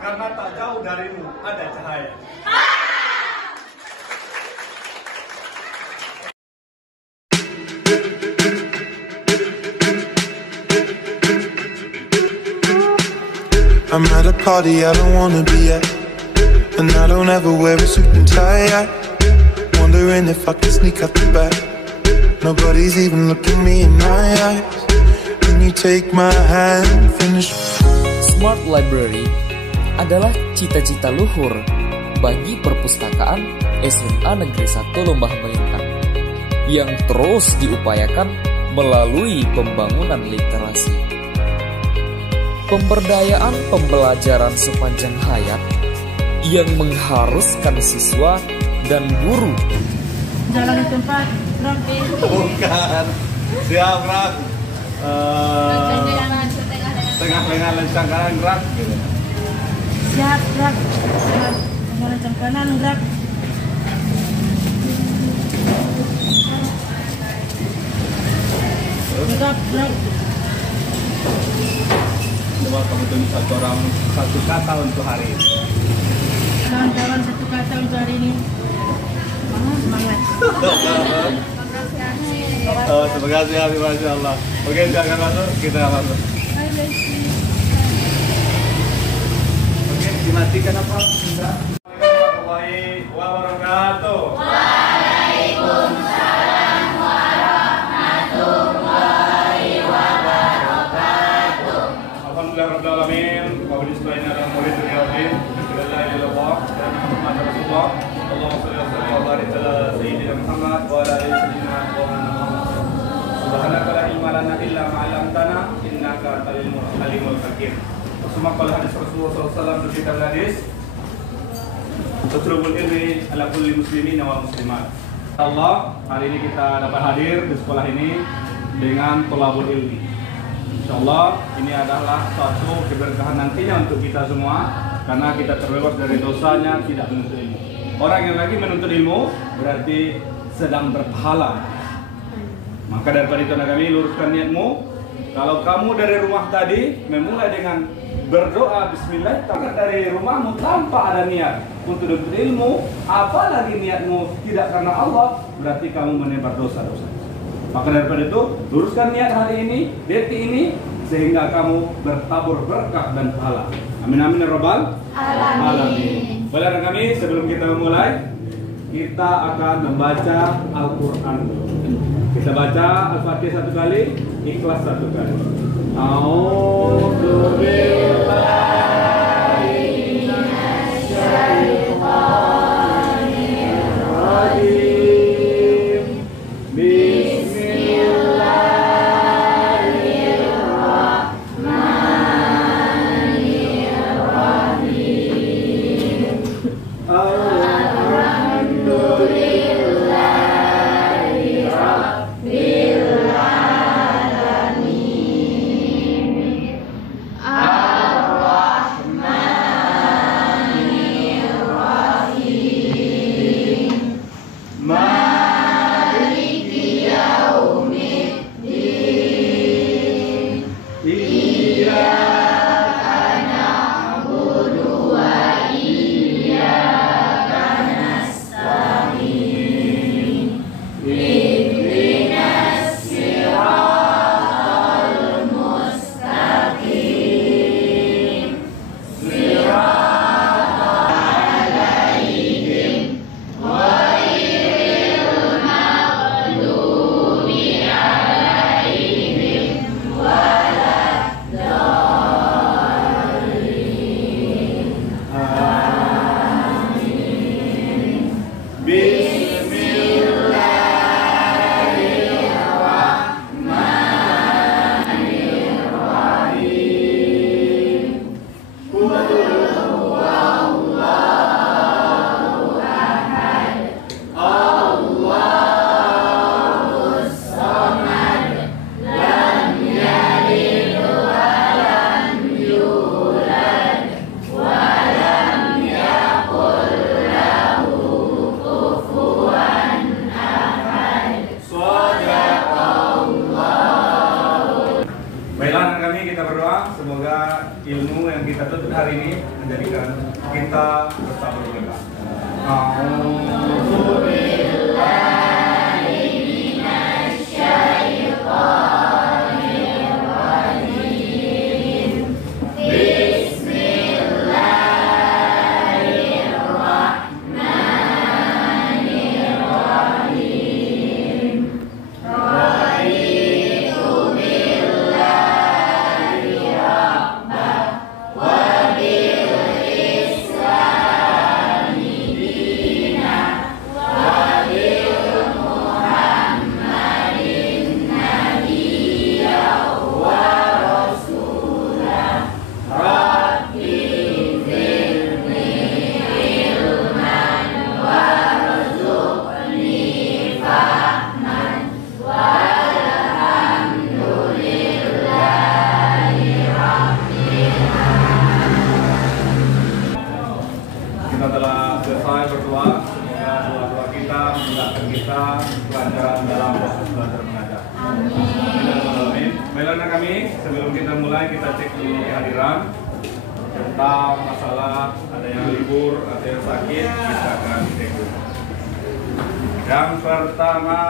karena tak jauh darimu ada cahaya. I'm at a party I don't wanna be at, and I don't ever wear a suit and tie. Wondering if I can sneak out the back. Nobody's even looking me in my eyes. Can you take my hand, finish? Smart Library adalah cita-cita luhur bagi perpustakaan SMA Negeri 1 Lembah Melintang yang terus diupayakan melalui pembangunan literasi. Pemberdayaan pembelajaran sepanjang hayat yang mengharuskan siswa dan guru. Jalan di tempat, Rak. Bukan. Siap, Rak. Tengah-tengah lencang kanan, Rak. Siap, Rak. Tengah lencang kanan, Rak. Rak, Rak. Coba kamu tulis satu kata untuk hari ini. Kawan-kawan, satu kata untuk hari ini. Semangat. Terima kasih, Habib, Masya Allah. Oke, jangan masuk, kita masuk. Oke, dimatikan apa? Warahmatullahi wabarakatuh. Waalaikumsalam warahmatullahi wabarakatuh. Alhamdulillah Rabbil Alamin. Wa binisbahina ala murid riyadin. Bismillahirrahmanirrahim. Dan Muhammad Rasulullah. Allahumma salli wa sallim wa barik ala Sayyidina Muhammad wa ala ali Sayyidina Muhammad. Subhanaka la ilma lana illa ma 'allamtana innaka antal alimul hakim. Semua kalau hadis Rasulullah SAW di kitab hadis Utrubul ilmi ala kulli muslimin wa muslimat. Allah, hari ini kita dapat hadir di sekolah ini dengan tolabul ilmi. Insyaallah ini adalah suatu keberkahan nantinya untuk kita semua karena kita terbebas dari dosanya tidak menuntut ilmu. Orang yang lagi menuntut ilmu berarti sedang berpahala. Maka daripada itu kami luruskan niatmu. Kalau kamu dari rumah tadi memulai dengan berdoa bismillah, tangan dari rumahmu tanpa ada niat untuk menuntut ilmu, apalagi niatmu tidak karena Allah, berarti kamu menebar dosa-dosa. Maka daripada itu luruskan niat hari ini, detik ini, sehingga kamu bertabur berkah dan pahala. Amin amin ya rabbal alamin. Baiklah kami, sebelum kita memulai, kita akan membaca Al-Quran. Kita baca Al-Fatihah satu kali, Ikhlas satu kali. A'udzubillahi minasyaitonirrajim. kita berdoa semoga ilmu yang kita tuntut hari ini menjadikan kita bersama berkah. Kita telah selesai berdoa, semoga doa-doa kita memudahkan kita kelancaran dalam proses belajar mengajar. Amin. Baiklah kami, sebelum kita mulai kita cek dulu kehadiran tentang masalah ada yang libur, ada yang sakit, kita akan cek dulu. Yang pertama,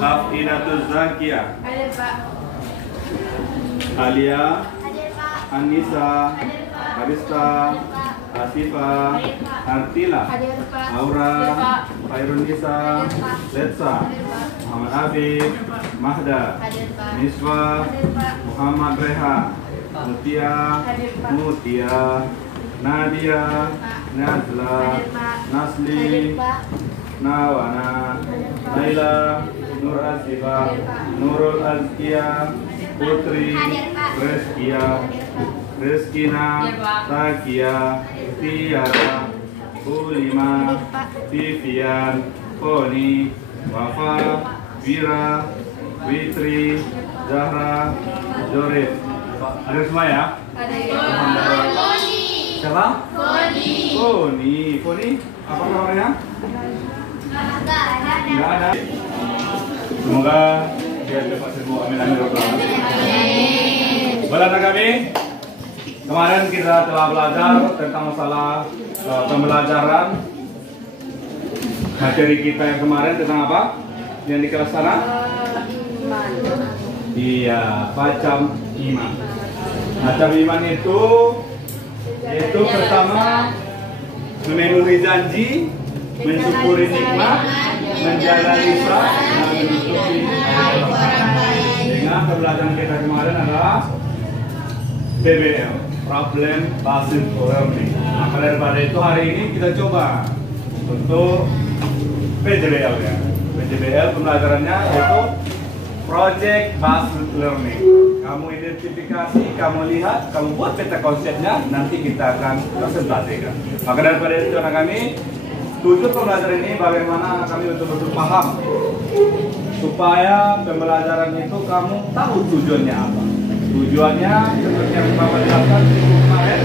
Afidatul Zakiyah. Ada Pak. Alia, Ada Pak. Anissa, Arista, Asifa, Artila, Aura, Khairunisa, Letsa, Muhammad Habib, Mahda, Miswa, Muhammad Reha, Mutia, Nadia, Nazla, Nasli, Nawana, Naila, Nur Asifa, Nurul Azkia, Putri, Reskia, Reskina, Takia, Tiara, Ulima, Vivian, Poni, Wafa, Vira, Witri, Zahra, Jorif. Ada semua ya? Ada Siapa? Poni. Apa namanya? Enggak ada. Semoga dia cepat sembuh. Amin amin ya rabbal alamin. Baiklah kami, kemarin kita telah belajar tentang masalah pembelajaran materi kita yang kemarin tentang apa? Yang di kelas sana? Iya, macam iman. Macam iman itu pertama memenuhi janji, mensyukuri nikmat, menjaga lisan, dan menutupi aib orang lain. Dengan pembelajaran kita kemarin adalah PBL, Problem Based Learning. Maka daripada itu hari ini kita coba untuk PJBL ya. PJBL pembelajarannya yaitu Project Based Learning. Kamu identifikasi, kamu lihat, kamu buat peta konsepnya, nanti kita akan presentasikan. Maka daripada itu anak kami, tujuan pembelajaran ini bagaimana kami betul-betul paham supaya pembelajaran itu kamu tahu tujuannya apa. Tujuannya seperti yang Bapak jelaskan kemarin,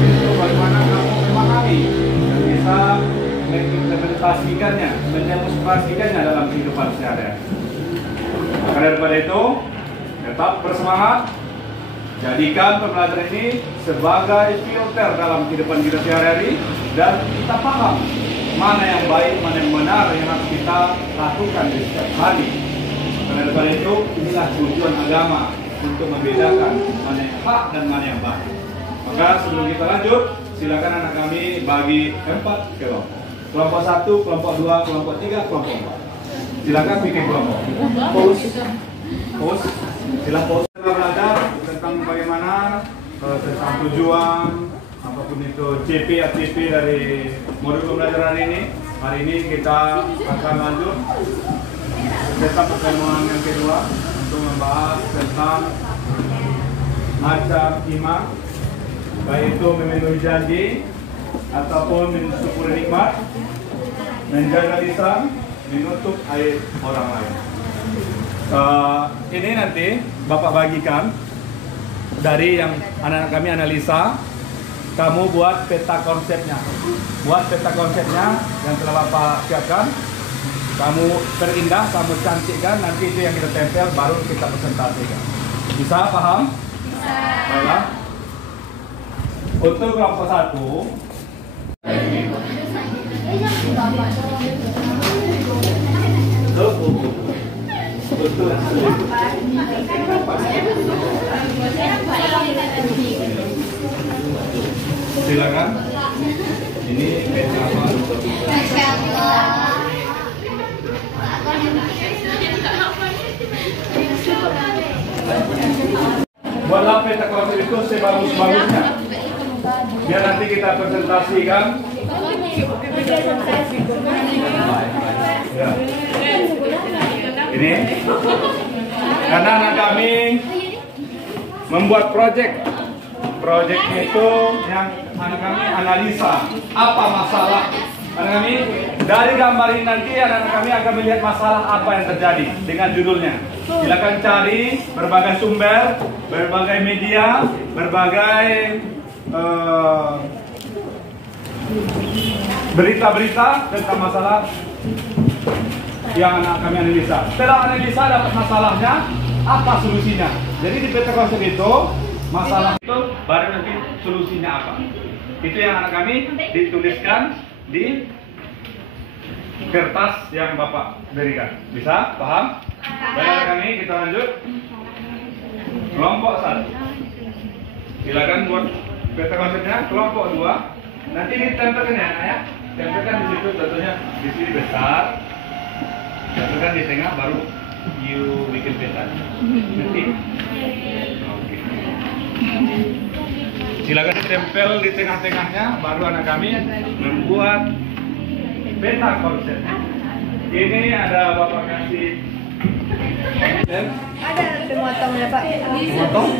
itu bagaimana kamu memahami dan bisa mengimplementasikannya, mendemonstrasikannya dalam kehidupan sehari-hari. Maka daripada itu, tetap bersemangat, jadikan pembelajaran ini sebagai filter dalam kehidupan kita sehari-hari dan kita paham mana yang baik, mana yang benar yang harus kita lakukan di setiap hari. Karena daripada itu, inilah tujuan agama untuk membedakan mana yang hak dan mana yang baik. Maka sebelum kita lanjut, silakan anak kami bagi 4 kelompok. Kelompok 1, kelompok 2, kelompok 3, kelompok 4. Silakan bikin kelompok. Pause. Silakan pause. Kita belajar tentang bagaimana tentang tujuan apapun itu CP ATP dari modul pembelajaran ini. Hari ini kita akan lanjut tentang pertemuan yang kedua untuk membahas tentang macam iman, baik itu memenuhi janji ataupun mensyukuri nikmat, menjaga lisan, menutup aib orang lain. Ini nanti Bapak bagikan dari yang anak-anak kami analisa. Kamu buat peta konsepnya. Buat peta konsepnya yang telah Bapak siapkan. kamu perindah, kamu cantikkan, nanti itu yang kita tempel, baru kita presentasikan. Bisa, paham? Bisa. Baiklah. Untuk kelompok 1, silakan. Ini peta apa? Buatlah peta konsep itu sebagus-bagusnya. Biar nanti kita presentasikan. Ya. Ini karena anak kami membuat proyek itu yang anak kami analisa apa masalah anak kami. Dari gambar ini nanti anak kami akan melihat masalah apa yang terjadi dengan judulnya. Silakan cari berbagai sumber, berbagai media, berbagai berita-berita tentang masalah yang anak kami analisa. Setelah analisa dapat masalahnya, apa solusinya. Jadi di peta konsep itu, masalah itu baru nanti solusinya apa. Itu yang anak kami dituliskan di kertas yang Bapak berikan. Bisa? Paham? Baik anak kami, kita lanjut. Kelompok 1. Silakan buat peta konsepnya. Kelompok 2. Nanti ditempelkan ya, anak ya. Tempelkan di situ, contohnya di sini besar. Tempelkan di tengah, baru you bikin peta. Nanti. Oke. Silakan ditempel di tengah-tengahnya, baru anak kami membuat peta konsep. Ini ada Bapak kasih. Ada pemotongnya Pak. Potong?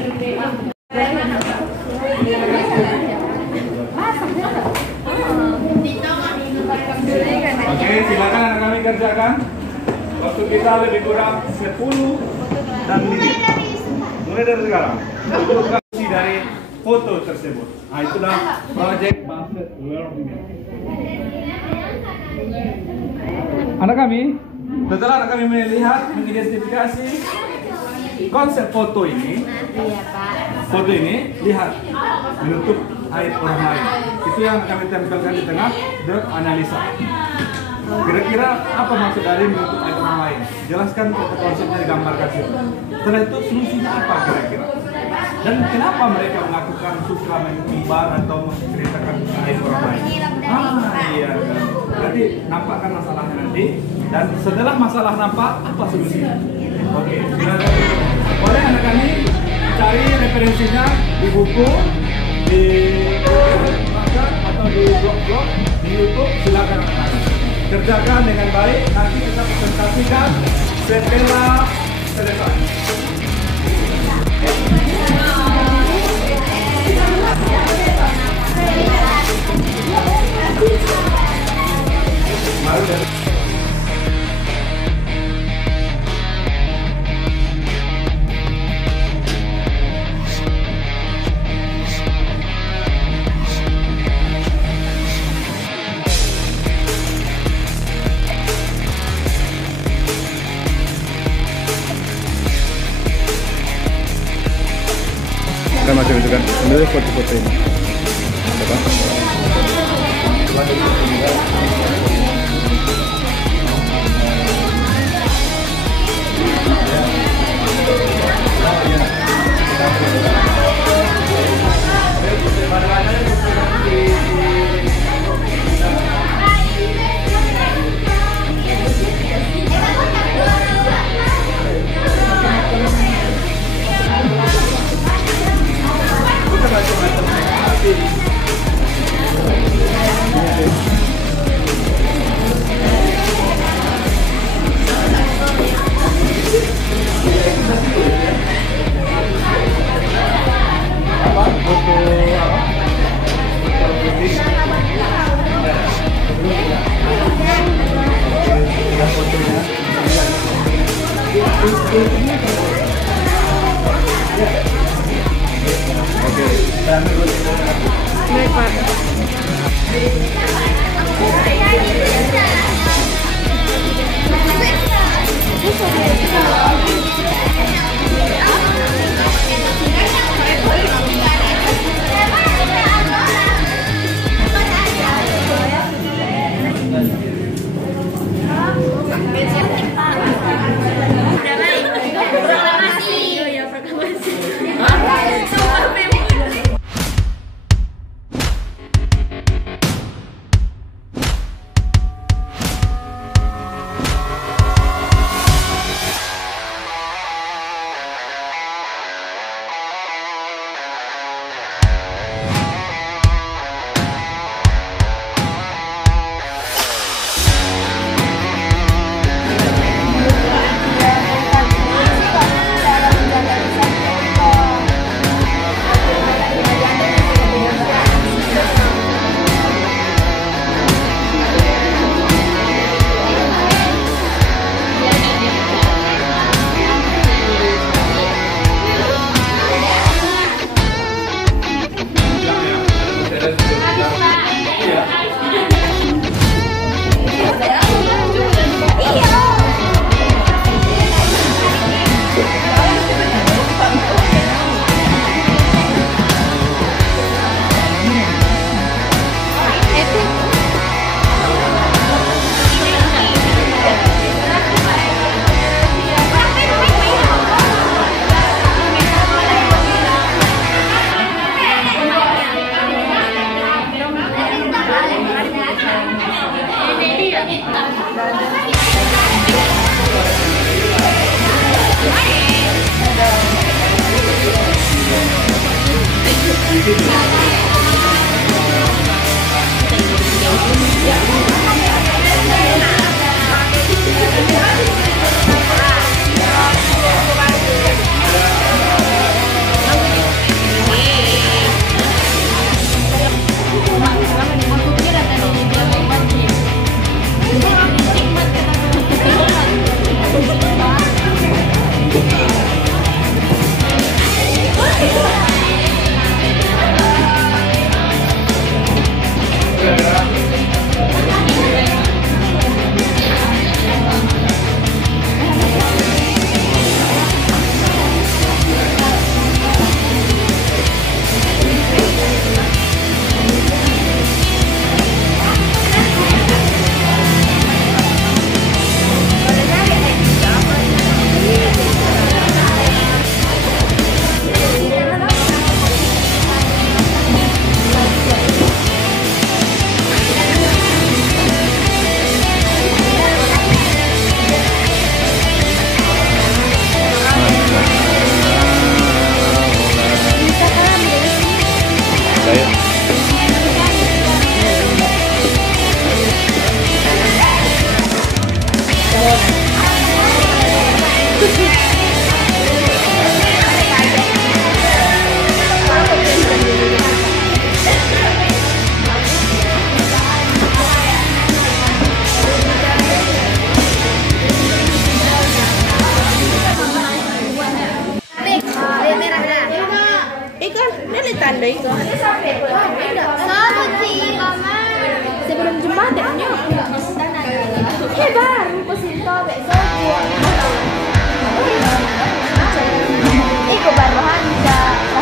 Oke, silakan anak kami kerjakan. Waktu kita lebih kurang 10 dan menit. Mulai dari sekarang. Untuk kasih dari foto tersebut. Nah, itulah project based learning. Anak kami, setelah anak kami melihat, mengidentifikasi konsep foto ini, foto ini lihat menutup aib orang lain. Itu yang kami tempelkan di tengah, the analisa. Kira-kira apa maksud dari menutup aib orang lain? Jelaskan konsepnya, digambarkan situ. Setelah itu solusinya apa kira-kira? Dan kenapa mereka melakukan suka mengumbar atau menceritakan aib orang lain? Iya kan. Nanti nampakkan masalahnya nanti. Dan setelah masalah nampak, apa solusinya? Oke, silakan. Boleh anak kami cari referensinya di buku, di atau di blog-blog, di YouTube. Silakan anak kami kerjakan dengan baik. Nanti kita presentasikan setelah selesai. Kita masih menunjukkan dulu foto-foto ini. Baik Pak. Tanda itu. Sebelum jembatannya. Baru pesinto besok. Iko baruhan bisa aku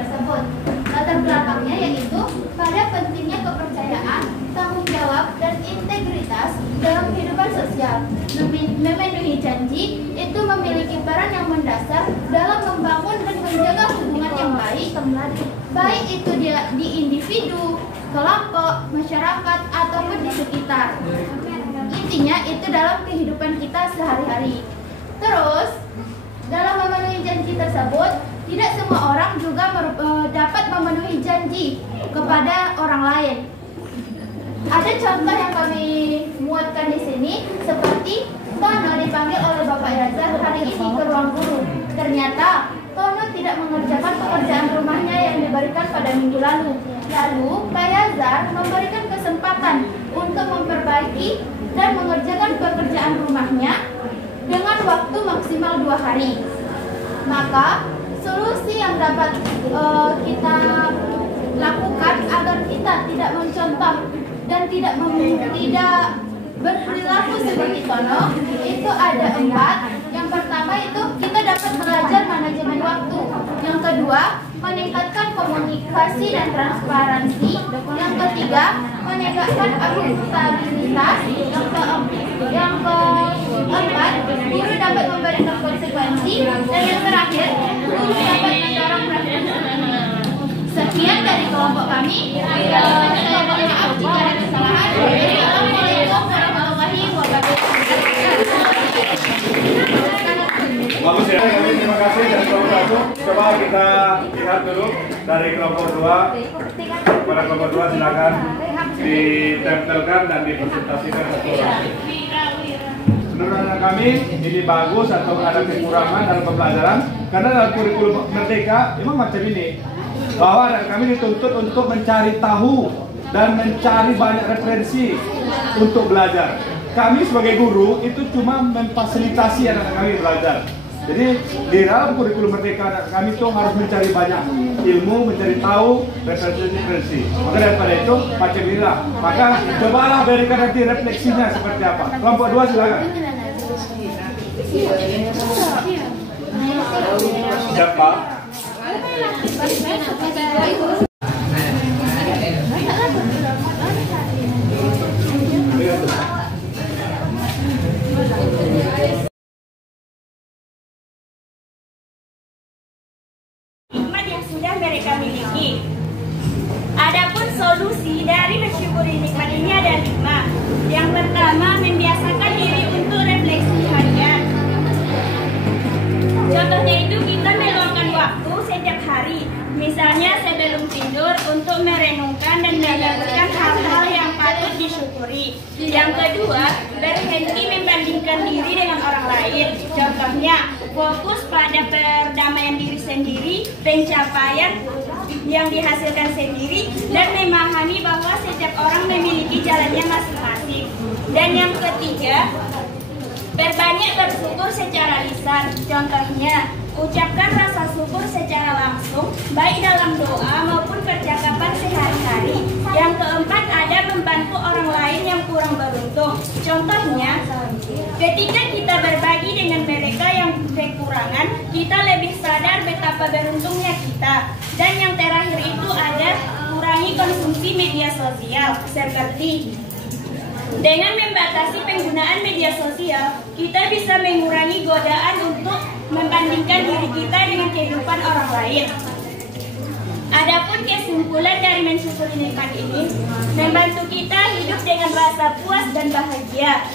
tersebut. Latar belakangnya yaitu pada pentingnya kepercayaan, tanggung jawab, dan integritas dalam kehidupan sosial. Memenuhi janji itu memiliki peran yang mendasar dalam membangun dan menjaga hubungan yang baik itu di individu, kelompok, masyarakat, ataupun di sekitar. Intinya itu dalam kehidupan kita sehari-hari. Terus, dalam memenuhi janji tersebut, tidak semua orang juga dapat memenuhi janji kepada orang lain. Ada contoh yang kami muatkan di sini, seperti Tono dipanggil oleh Bapak Yazar hari ini ke ruang guru. Ternyata Tono tidak mengerjakan pekerjaan rumahnya yang diberikan pada minggu lalu. Lalu Pak Yazar memberikan kesempatan untuk memperbaiki dan mengerjakan pekerjaan rumahnya dengan waktu maksimal 2 hari. Maka solusi yang dapat kita lakukan agar kita tidak mencontoh dan tidak berperilaku seperti Tono itu ada 4. Yang pertama itu kita dapat belajar manajemen waktu. Yang kedua, meningkatkan komunikasi dan transparansi. Yang ketiga, menegakkan akuntabilitas. Yang keempat, guru dapat memberikan konsekuensi. Dan yang terakhir, guru dapat mendorong refleksi. Sekian dari kelompok kami. Saya mohon maaf jika ada kesalahan. Assalamualaikum warahmatullahi wabarakatuh. Bagus ya, terima kasih dari kelompok 1. Coba kita lihat dulu dari kelompok 2. Pada kelompok 2 silakan ditempelkan dan dipresentasikan satu orang. Menurut kami ini bagus atau ada kekurangan dalam pembelajaran karena dalam kurikulum Merdeka memang macam ini, bahwa anak kami dituntut untuk mencari tahu dan mencari banyak referensi untuk belajar. Kami sebagai guru itu cuma memfasilitasi anak-anak kami belajar. Jadi di dalam kurikulum Merdeka anak kami itu harus mencari banyak ilmu, mencari tahu, referensi. Maka daripada itu macam inilah. Maka cobalah berikan nanti refleksinya seperti apa. Kelompok 2 silakan. Siapa? Nikmat yang sudah mereka miliki. Adapun solusi dari mensyukuri nikmat ini ada 5. Yang pertama, membiasakan diri untuk refleksi harian. Contohnya itu kita meluangkan waktu setiap hari. Misalnya sebelum tidur untuk merenungkan dan mengajarkan hal-hal yang patut disyukuri. Yang kedua, berhenti membandingkan diri dengan orang lain. Contohnya, fokus pada perdamaian diri sendiri, pencapaian yang dihasilkan sendiri, dan memahami bahwa setiap orang memiliki jalannya masing-masing. Dan yang ketiga, berbanyak bersyukur secara lisan. Contohnya, ucapkan rasa syukur secara langsung, baik dalam doa maupun percakapan sehari-hari. Yang keempat, ada membantu orang lain yang kurang beruntung. Contohnya, ketika kita berbagi dengan mereka yang kekurangan, kita lebih sadar betapa beruntungnya kita. Dan yang terakhir itu ada kurangi konsumsi media sosial, seperti dengan membatasi penggunaan media sosial, kita bisa mengurangi godaan untuk membandingkan diri kita dengan kehidupan orang lain. Adapun kesimpulan dari mensyukuri nikmat ini, membantu kita hidup dengan rasa puas dan bahagia.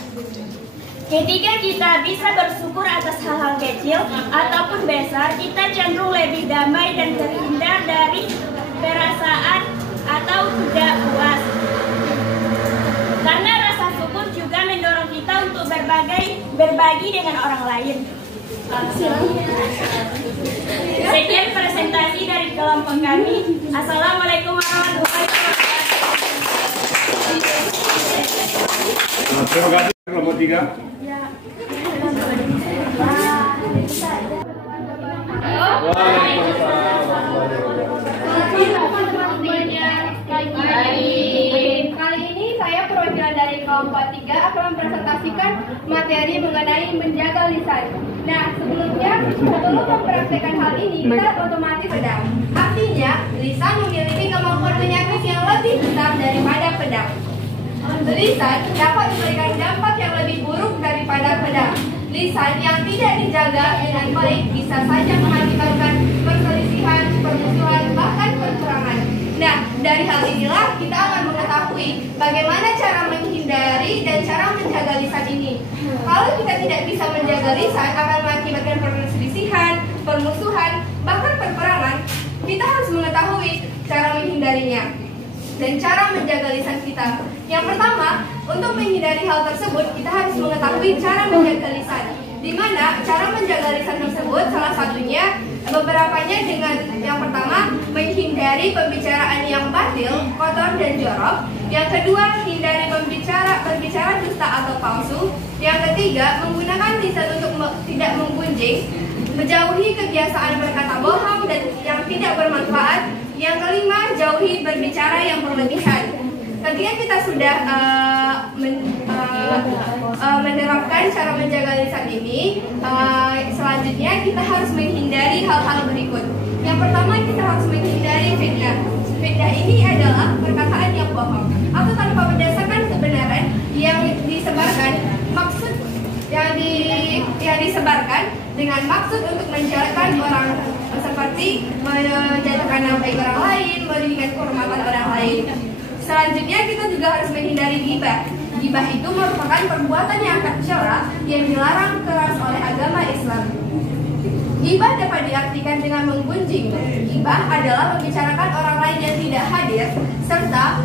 Ketika kita bisa bersyukur atas hal-hal kecil ataupun besar, kita cenderung lebih damai dan terhindar dari perasaan atau tidak puas. Karena rasa syukur juga mendorong kita untuk berbagi dengan orang lain. Sekian presentasi dari kelompok kami. Assalamualaikum warahmatullahi wabarakatuh. Terima kasih kelompok 3. Kali ini saya perwakilan dari kelompok 3 akan mempresentasikan materi mengenai menjaga lisan. Nah, sebelum mempraktekkan hal ini kita otomatis sedang. Artinya Lisan memiliki kemampuan menyakit yang lebih besar daripada pedang. Lisan dapat memberikan dampak yang lebih buruk daripada pedang. Lisan yang tidak dijaga dengan baik bisa saja mengakibatkan perselisihan, permusuhan, bahkan perperangan. Nah, dari hal inilah kita akan mengetahui bagaimana cara menghindari dan cara menjaga lisan ini. Kalau kita tidak bisa menjaga lisan akan mengakibatkan perselisihan, permusuhan, bahkan perperangan. Kita harus mengetahui cara menghindarinya dan cara menjaga lisan kita. Yang pertama, untuk menghindari hal tersebut, kita harus mengetahui cara menjaga lisan. Di mana cara menjaga lisan tersebut salah satunya beberapanya dengan yang pertama, menghindari pembicaraan yang batil, kotor dan jorok. Yang kedua, hindari berbicara dusta atau palsu. Yang ketiga, menggunakan lisan untuk tidak menggunjing. Menjauhi kebiasaan berkata bohong dan yang tidak bermanfaat. Yang kelima, jauhi berbicara yang berlebihan. Ketika kita sudah menerapkan cara menjaga lisan ini, selanjutnya kita harus menghindari hal-hal berikut. Yang pertama, kita harus menghindari fitnah. Fitnah ini adalah perkataan yang bohong atau tanpa berdasarkan kebenaran yang disebarkan, yang disebarkan dengan maksud untuk menjatuhkan orang, seperti menjatuhkan nama baik orang lain, merugikan kehormatan orang lain. Selanjutnya kita juga harus menghindari ghibah. Ghibah itu merupakan perbuatan yang tercela yang dilarang keras oleh agama Islam. Ghibah dapat diartikan dengan menggunjing. Ghibah adalah membicarakan orang lain yang tidak hadir serta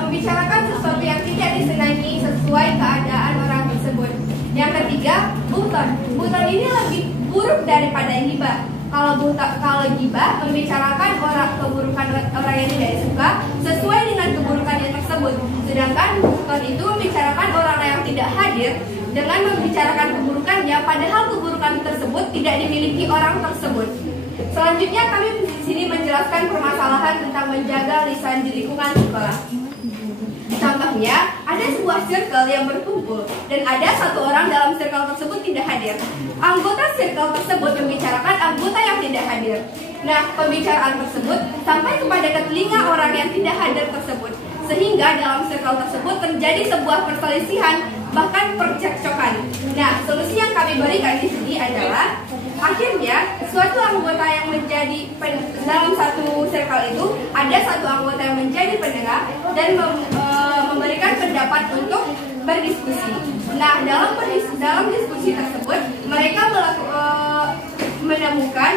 membicarakan sesuatu yang tidak disenangi sesuai keadaan orang tersebut. Yang ketiga, buhtan. Buhtan ini lebih buruk daripada ghibah. Kalau ghibah membicarakan keburukan orang yang tidak disuka sesuai dengan keburukan yang tersebut. Sedangkan buhtan itu membicarakan orang yang tidak hadir dengan membicarakan keburukannya, padahal keburukan tersebut tidak dimiliki orang tersebut. Selanjutnya kami di sini menjelaskan permasalahan tentang menjaga lisan di lingkungan sekolah. Contohnya, ada sebuah circle yang berkumpul dan ada satu orang dalam circle tersebut tidak hadir. Anggota circle tersebut membicarakan anggota yang tidak hadir. Nah, pembicaraan tersebut sampai kepada telinga orang yang tidak hadir tersebut, sehingga dalam circle tersebut terjadi sebuah perselisihan, bahkan percekcokan. Nah, solusi yang kami berikan di sini adalah akhirnya suatu anggota yang menjadi dalam satu circle itu ada satu anggota yang menjadi pendengar dan memberikan pendapat untuk berdiskusi. Nah, dalam diskusi tersebut mereka menemukan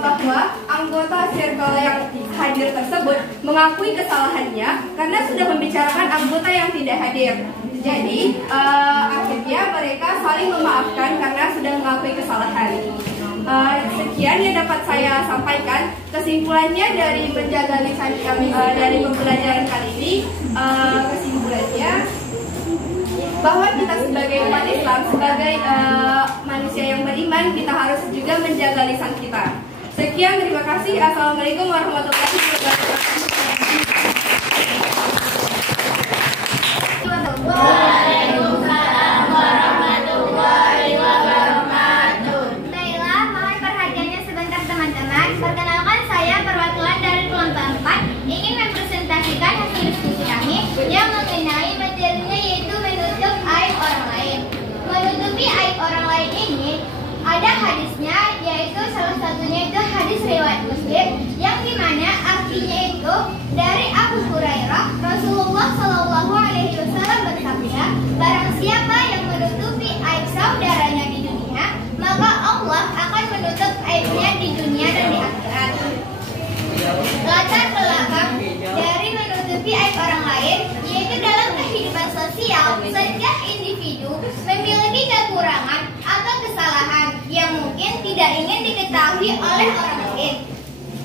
bahwa anggota circle yang hadir tersebut mengakui kesalahannya karena sudah membicarakan anggota yang tidak hadir. Jadi akhirnya mereka saling memaafkan karena sudah mengakui kesalahan. Sekian yang dapat saya sampaikan. Kesimpulannya dari menjaga lisan kami dari pembelajaran kali ini, kesimpulannya bahwa kita sebagai umat Islam, sebagai manusia yang beriman, kita harus juga menjaga lisan kita. Sekian, terima kasih. Assalamualaikum warahmatullahi wabarakatuh. Waalaikumsalam warahmatullahi wabarakatuh. Baiklah, mohon perhatiannya sebentar teman-teman. Perkenalkan, saya perwakilan dari kelompok 4 ingin mempresentasikan hasil diskusi kami yang mengenai materinya, yaitu menutup aib orang lain. Menutupi aib orang lain ini ada hadisnya, yaitu salah satunya itu hadis riwayat Muslim, yang dimana artinya itu dari Abu Hurairah, Rasulullah Shallallahu Alaihi Wasallam bersabda, barang siapa yang menutupi aib saudaranya di dunia, maka Allah akan menutup aibnya di dunia dan di akhirat. Latar belakang dari menutupi aib orang lain, yaitu dalam kehidupan sosial, setiap individu memiliki kekurangan atau kesalahan yang mungkin tidak ingin diketahui oleh orang lain.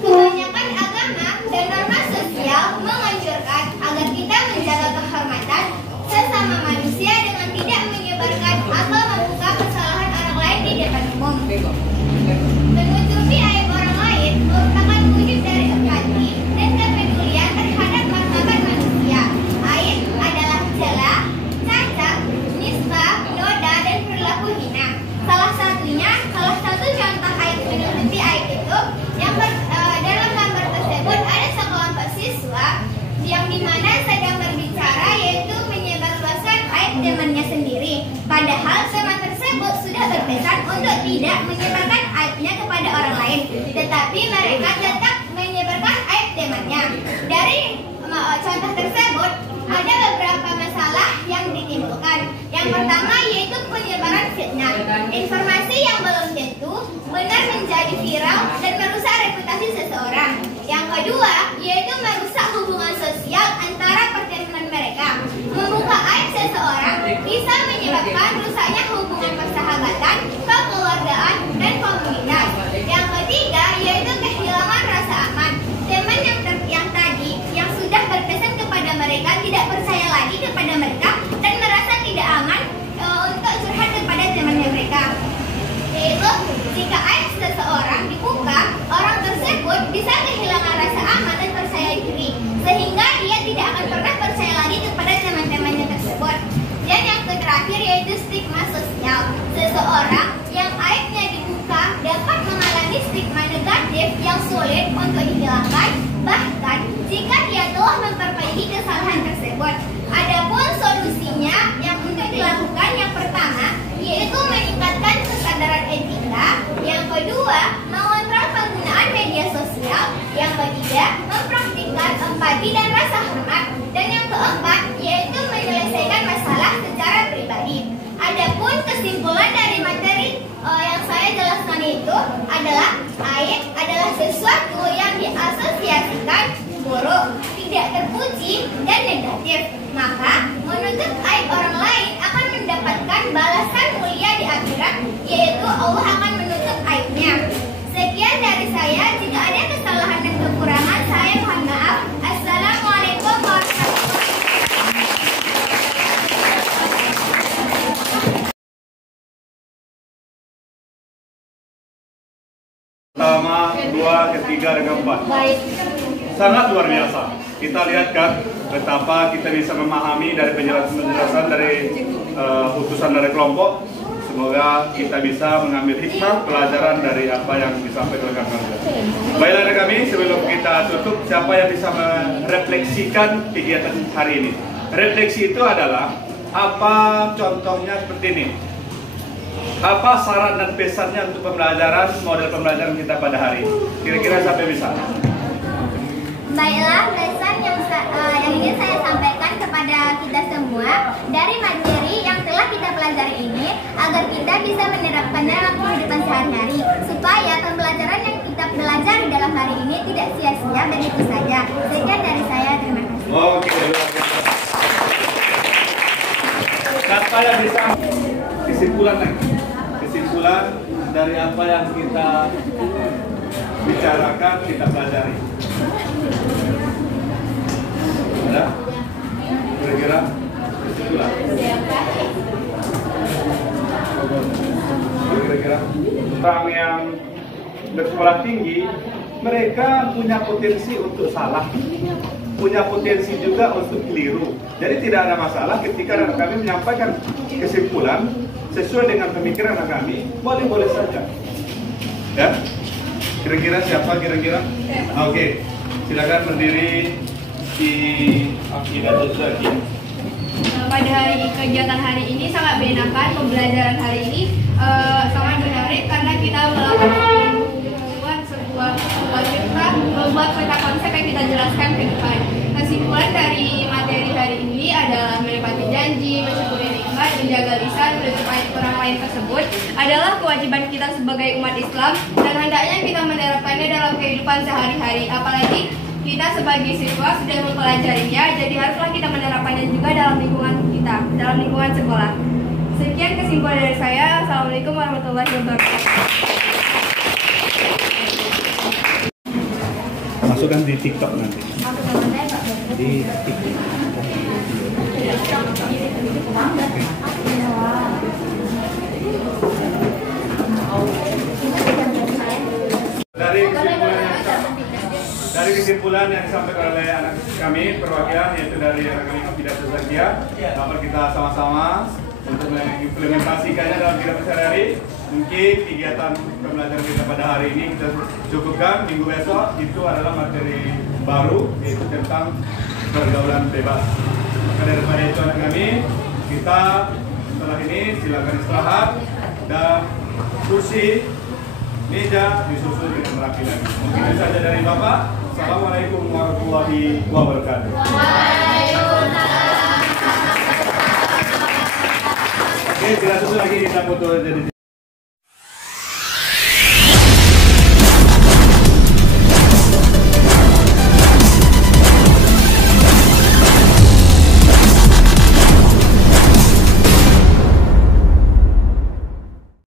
Kebanyakan agama dan norma sosial menganjurkan agar kita menjaga kehormatan sesama manusia dengan tidak menyebarkan atau membuka kesalahan orang lain di depan umum. Menutupi aib orang lain merupakan wujud dari empati dan kepedulian terhadap martabat manusia. Aib adalah celah, cacat, nista, noda, dan perilaku hina. Salah satu contoh aib menutupi aib itu yang untuk tidak menyebarkan aibnya kepada orang lain, tetapi mereka tetap menyebarkan aib temannya. Dari contoh tersebut, ada beberapa masalah yang ditimbulkan. Yang pertama yaitu penyebaran fitnah. Informasi yang belum tentu benar menjadi viral dan merusak reputasi seseorang. Yang kedua yaitu merusak hubungan sosial antara pertemanan mereka. Membuka aib seseorang bisa menyebabkan rusaknya hubungan persahabatan, kekeluargaan, dan komunitas. Yang ketiga yaitu kehilangan rasa aman. Teman yang tadi yang sudah berpesan kepada mereka tidak percaya lagi kepada mereka dan merasa tidak aman untuk curhat kepada temannya mereka. Yaitu jika aib seseorang dibuka, orang tersebut bisa kehilangan rasa aman dan percaya diri, sehingga dia tidak akan pernah percaya lagi kepada teman-temannya tersebut. Dan yang terakhir yaitu stigma sosial. Seseorang yang aibnya dibuka dapat mengalami stigma negatif yang sulit untuk dihilangkan, bahkan jika dia telah memperbaiki kesalahan tersebut. Adapun solusinya yang untuk dilakukan yang pertama yaitu meningkatkan kesadaran etika, yang kedua mengontrol penggunaan media sosial, yang ketiga mempraktikkan empati dan rasa hormat, dan yang keempat yaitu menyelesaikan masalah secara pribadi. Adapun kesimpulan dari materi yang saya jelaskan itu adalah aib adalah sesuatu yang diasosiasikan buruk, tidak terpuji, dan negatif. Maka menutup aib orang lain akan mendapatkan balasan mulia di akhirat, yaitu Allah akan menutup aibnya. Sekian dari saya. Jika ada kesalahan dan kekurangan, saya mohon maaf. Assalamualaikum warahmatullahi wabarakatuh. Pertama, dua, ketiga, dan keempat. Sangat luar biasa. Kita lihat kan betapa kita bisa memahami dari penjelasan dari putusan dari kelompok. Semoga kita bisa mengambil hikmah pelajaran dari apa yang disampaikan oleh rekan-rekan. Baiklah rekan kami, sebelum kita tutup, siapa yang bisa merefleksikan kegiatan hari ini? Refleksi itu adalah apa contohnya seperti ini. Apa saran dan pesannya untuk pembelajaran, model pembelajaran kita pada hari ini? Kira-kira sampai bisa? Baiklah, pesan yang ingin saya sampaikan kepada kita semua dari materi yang telah kita pelajari ini, agar kita bisa menerapkannya dalam kehidupan sehari-hari, supaya pembelajaran yang kita pelajari dalam hari ini tidak sia-sia dan itu saja. Sekian dari saya, terima kasih. Oke, siapa yang bisa kesimpulan lagi? Kesimpulan dari apa yang kita bicarakan, kita pelajari. Ada? Kira-kira kesimpulan. Kira-kira orang yang bersekolah tinggi, mereka punya potensi untuk salah, punya potensi juga untuk keliru. Jadi tidak ada masalah ketika kami menyampaikan kesimpulan sesuai dengan pemikiran kami, boleh-boleh saja. Ya? Kira-kira siapa kira-kira? Oke, silakan berdiri di Aqidatul Zakiyah. Pada kegiatan hari ini sangat menyenangkan. Pembelajaran hari ini sangat menarik karena kita membuat peta konsep yang kita jelaskan ke depan. Kesimpulan dari materi hari ini adalah menepati janji, mensyukuri nikmat, menjaga lisan, menutup aib orang lain tersebut adalah kewajiban kita sebagai umat Islam, dan hendaknya kita menerapkannya dalam kehidupan sehari-hari. Apalagi kita sebagai siswa sudah mempelajarinya, jadi haruslah kita menerapkannya juga dalam lingkungan kita, dalam lingkungan sekolah. Sekian kesimpulan dari saya. Assalamualaikum warahmatullahi wabarakatuh. Masukkan di TikTok nanti. Di TikTok. Dari kesimpulan yang disampaikan oleh anak kami perwakilan, yaitu dari anak kami Aqidatul Zakiyah, dapat kita sama-sama untuk mengimplementasikannya dalam kehidupan sehari-hari. Mungkin kegiatan pembelajaran kita pada hari ini kita cukupkan. Minggu besok itu adalah materi baru, yaitu tentang pergaulan bebas. Maka daripada itu anak kami, kita setelah ini silakan istirahat dan kursi, meja disusun dengan rapi lagi. Mungkin itu saja dari Bapak. Assalamualaikum warahmatullahi wabarakatuh. Oke, tidak susul lagi kita foto jadi